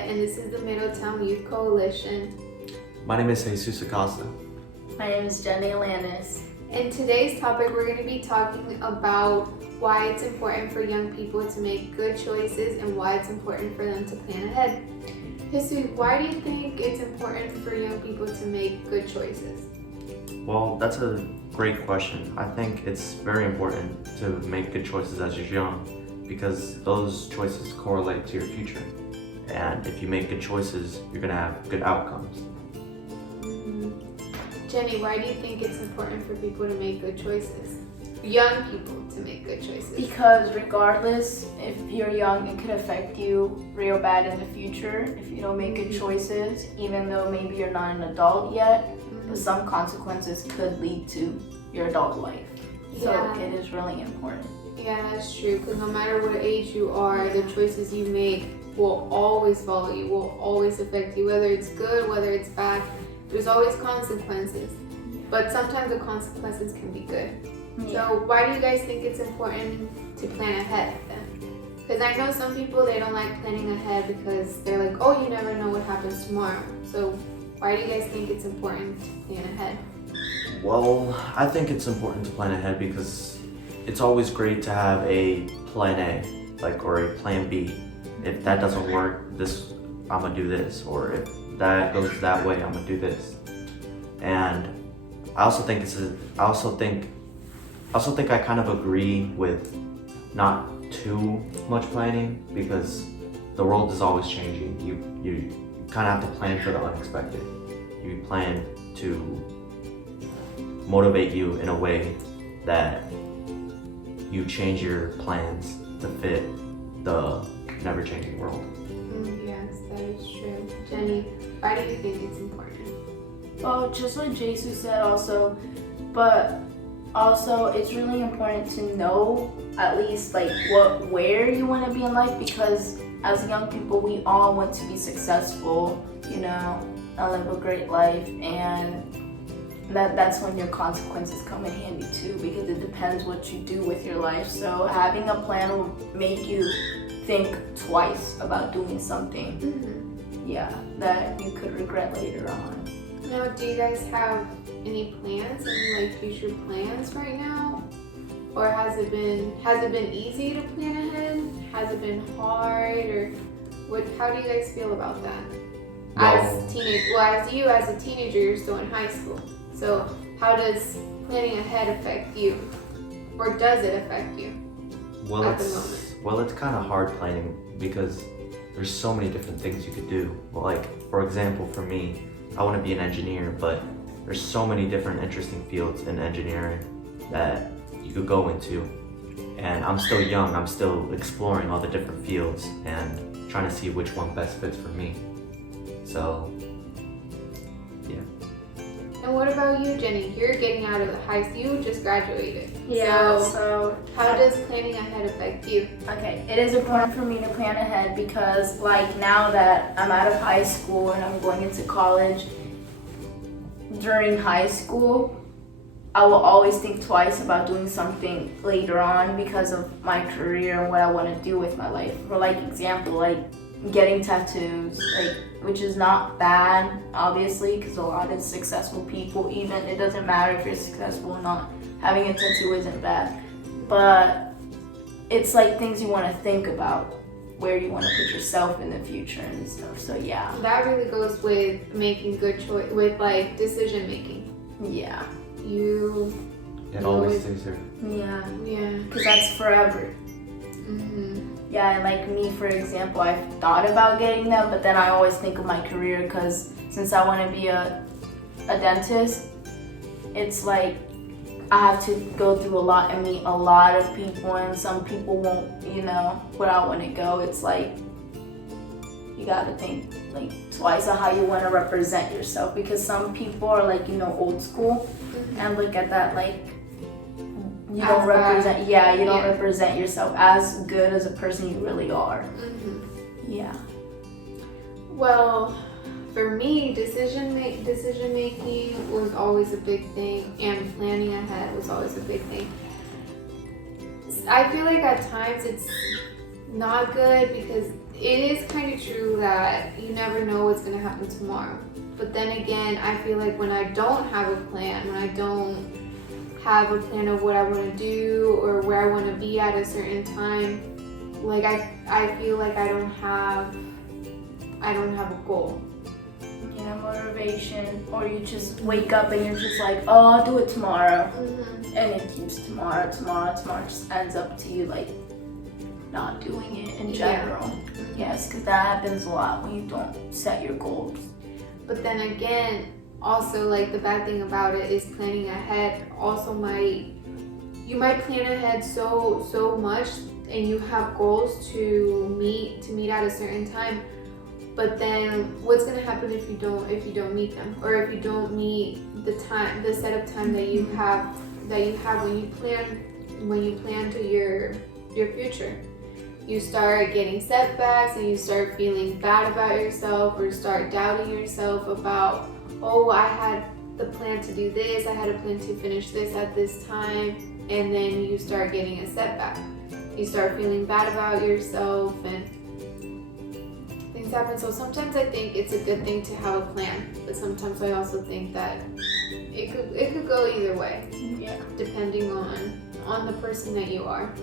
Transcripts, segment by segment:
Asset, and this is the Middletown Youth Coalition. My name is Jesus Acosta. My name is Jenny Alanis. In today's topic, we're going to be talking about why it's important for young people to make good choices and why it's important for them to plan ahead. Jesus, why do you think it's important for young people to make good choices? Well, that's a great question. I think it's very important to make good choices as you're young because those choices correlate to your future. And if you make good choices, you're going to have good outcomes. Jenny, why do you think it's important for people to make good choices? Young people to make good choices. Because regardless, if you're young, it could affect you real bad in the future if you don't make good choices, even though maybe you're not an adult yet, but some consequences could lead to your adult life. So it is really important. Yeah, that's true, because no matter what age you are, the choices you make will always follow you, will always affect you, whether it's good, whether it's bad. There's always consequences, but sometimes the consequences can be good. Yeah. So why do you guys think it's important to plan ahead then? Because I know some people, they don't like planning ahead because they're like, oh, you never know what happens tomorrow. So why do you guys think it's important to plan ahead? Well, I think it's important to plan ahead because it's always great to have a plan A, or a plan B. If that doesn't work, I'm gonna do this, or if that goes that way, I'm gonna do this. And I also think I kind of agree with not too much planning because the world is always changing. You kind of have to plan for the unexpected. You plan to motivate you in a way that you change your plans to fit the never-changing world. Yes, that is true. Jenny, why do you think it's important? Well, just like Jesus said also, but also it's really important to know at least where you want to be in life, because as young people we all want to be successful, and live a great life, and that's when your consequences come in handy too, because it depends what you do with your life. So having a plan will make you think twice about doing something that you could regret later on. Now, do you guys have any plans, any future plans right now? Or has it been easy to plan ahead? Has it been hard, or how do you guys feel about that? As you as a teenager, you're still in high school. So how does planning ahead affect you? Or does it affect you at the moment? Well, it's kind of hard planning because there's so many different things you could do. Well, for example, for me, I want to be an engineer, but there's so many different interesting fields in engineering that you could go into. And I'm still young, I'm still exploring all the different fields and trying to see which one best fits for me. So, yeah. And what about you, Jenny? You're getting out of the high school, you just graduated. Yeah, so how does planning ahead affect you? Okay, it is important for me to plan ahead because now that I'm out of high school and I'm going into college, during high school, I will always think twice about doing something later on because of my career and what I want to do with my life. For example, getting tattoos, which is not bad, obviously, because a lot of successful people, even it doesn't matter if you're successful or not, having a tattoo isn't bad. But it's things you want to think about, where you want to put yourself in the future and stuff. So yeah. That really goes with making good choice, with decision making. Yeah. It always stays there. Yeah. Yeah. Because that's forever. Yeah, and me, for example, I've thought about getting them, but then I always think of my career because since I want to be a dentist, it's I have to go through a lot and meet a lot of people, and some people won't, where I want to go. It's you gotta think twice on how you want to represent yourself, because some people are old school and look at that you don't represent you don't represent yourself as good as a person you really are. Yeah. Well, for me, decision making was always a big thing, and planning ahead was always a big thing. I feel at times it's not good because it is kind of true that you never know what's going to happen tomorrow. But then again, I feel like when I don't have a plan, when I don't have a plan of what I want to do or where I want to be at a certain time, like I feel like I don't have a goal. Yeah, motivation, or you just wake up and you're just like, oh, I'll do it tomorrow, and it keeps tomorrow, just ends up to you like not doing it in general. Yes, because that happens a lot when you don't set your goals. But then again, also like the bad thing about it is planning ahead also you might plan ahead so much and you have goals to meet at a certain time, but then what's gonna happen if you don't meet them, or if you don't meet the set of time that you have when you plan to your future. You start getting setbacks and you start feeling bad about yourself, or start doubting yourself about, oh, I had the plan to do this, I had a plan to finish this at this time, and then you start getting a setback. You start feeling bad about yourself and things happen. So sometimes I think it's a good thing to have a plan, but sometimes I also think that it could go either way. Yeah. Depending on the person that you are.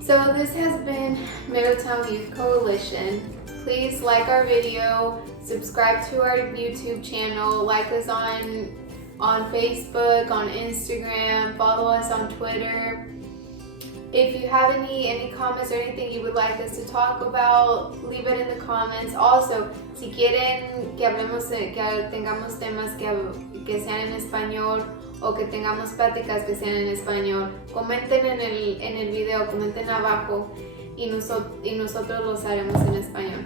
So this has been Middletown Youth Coalition. Please like our video, subscribe to our YouTube channel, like us on Facebook, on Instagram, follow us on Twitter. If you have any comments or anything you would like us to talk about, leave it in the comments. Also, si quieren que tengamos temas que sean en español, o que tengamos pláticas que sean en español, comenten en el video, comenten abajo y nosotros los haremos en español.